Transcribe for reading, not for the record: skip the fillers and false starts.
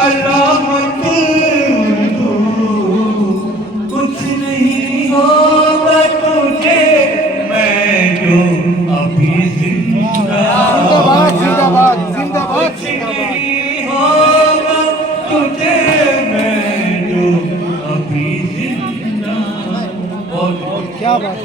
अलामत तू, कुछ नहीं होगा तुझे मैं जो अभी जिंदा, जिंदाबाद जिंदाबाद कुछ नहीं होगा तुझे मैं जो अभी जिंदा। क्या बात है।